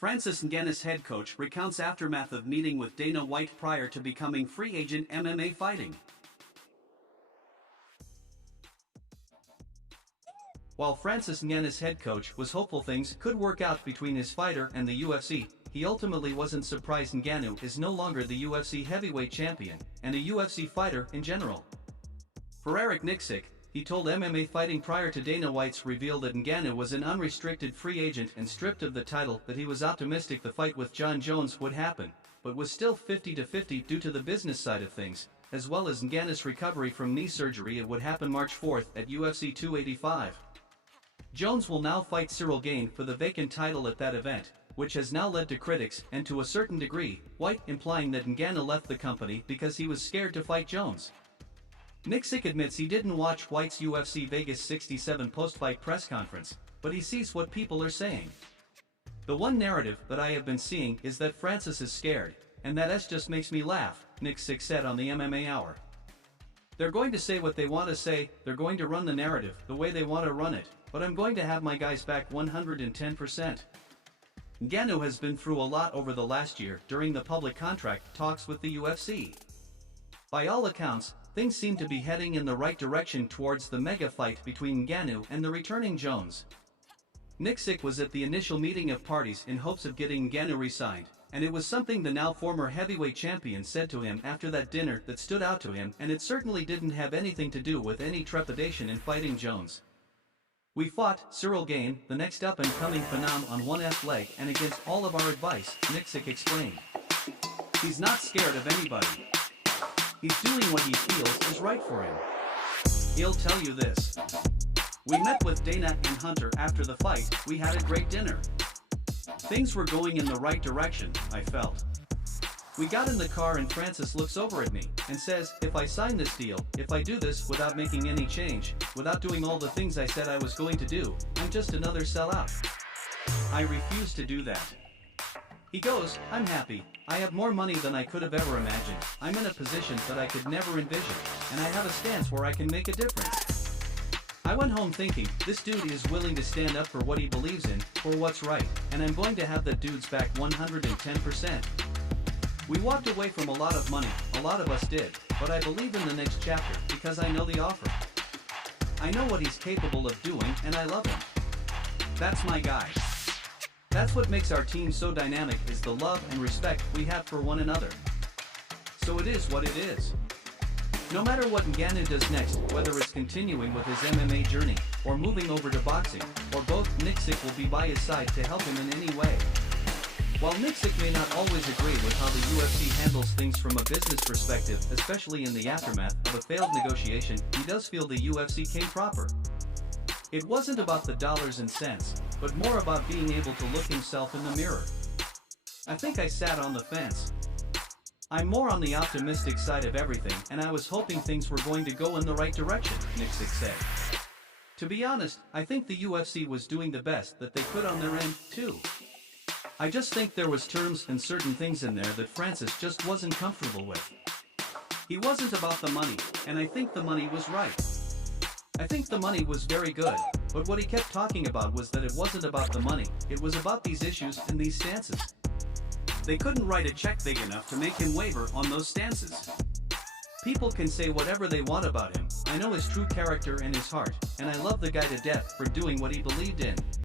Francis Ngannou's head coach recounts aftermath of meeting with Dana White prior to becoming free agent MMA fighting. While Francis Ngannou's head coach was hopeful things could work out between his fighter and the UFC, he ultimately wasn't surprised. Ngannou is no longer the UFC heavyweight champion, and a UFC fighter in general. For Eric Nicksick, he told MMA Fighting prior to Dana White's reveal that Ngannou was an unrestricted free agent and stripped of the title that he was optimistic the fight with Jon Jones would happen, but was still 50-50 due to the business side of things, as well as Ngannou's recovery from knee surgery. It would happen March 4th at UFC 285. Jones will now fight Cyril Gane for the vacant title at that event, which has now led to critics, and to a certain degree, White implying that Ngannou left the company because he was scared to fight Jones. Nicksick admits he didn't watch White's UFC Vegas 67 post-fight press conference, but he sees what people are saying. The one narrative that I have been seeing is that Francis is scared, and that just makes me laugh, Nicksick said on the MMA Hour. They're going to say what they want to say, they're going to run the narrative the way they want to run it, but I'm going to have my guys back 110%. Ngannou has been through a lot over the last year during the public contract talks with the UFC. By all accounts, things seem to be heading in the right direction towards the mega fight between Ngannou and the returning Jones. Nicksick was at the initial meeting of parties in hopes of getting Ngannou re-signed, and it was something the now former heavyweight champion said to him after that dinner that stood out to him, and it certainly didn't have anything to do with any trepidation in fighting Jones. "We fought Cyril Gane, the next up-and-coming phenom, on one F leg and against all of our advice," Nicksick explained. "He's not scared of anybody. He's doing what he feels is right for him. He'll tell you this. We met with Dana and Hunter after the fight, we had a great dinner. Things were going in the right direction, I felt. We got in the car and Francis looks over at me and says, if I sign this deal, if I do this without making any change, without doing all the things I said I was going to do, I'm just another sellout. I refuse to do that. He goes, I'm happy, I have more money than I could have ever imagined, I'm in a position that I could never envision, and I have a stance where I can make a difference. I went home thinking, this dude is willing to stand up for what he believes in, for what's right, and I'm going to have that dude's back 110%. We walked away from a lot of money, a lot of us did, but I believe in the next chapter because I know the offer. I know what he's capable of doing and I love him. That's my guy. That's what makes our team so dynamic, is the love and respect we have for one another. So it is what it is. No matter what Ngannou does next, whether it's continuing with his MMA journey, or moving over to boxing, or both, Nicksick will be by his side to help him in any way. While Nicksick may not always agree with how the UFC handles things from a business perspective, especially in the aftermath of a failed negotiation, he does feel the UFC came proper. It wasn't about the dollars and cents, but more about being able to look himself in the mirror. I think I sat on the fence. I'm more on the optimistic side of everything, and I was hoping things were going to go in the right direction, Nicksick said. To be honest, I think the UFC was doing the best that they could on their end, too. I just think there was terms and certain things in there that Francis just wasn't comfortable with. He wasn't about the money, and I think the money was right. I think the money was very good, but what he kept talking about was that it wasn't about the money, it was about these issues and these stances. They couldn't write a check big enough to make him waver on those stances. People can say whatever they want about him, I know his true character and his heart, and I love the guy to death for doing what he believed in.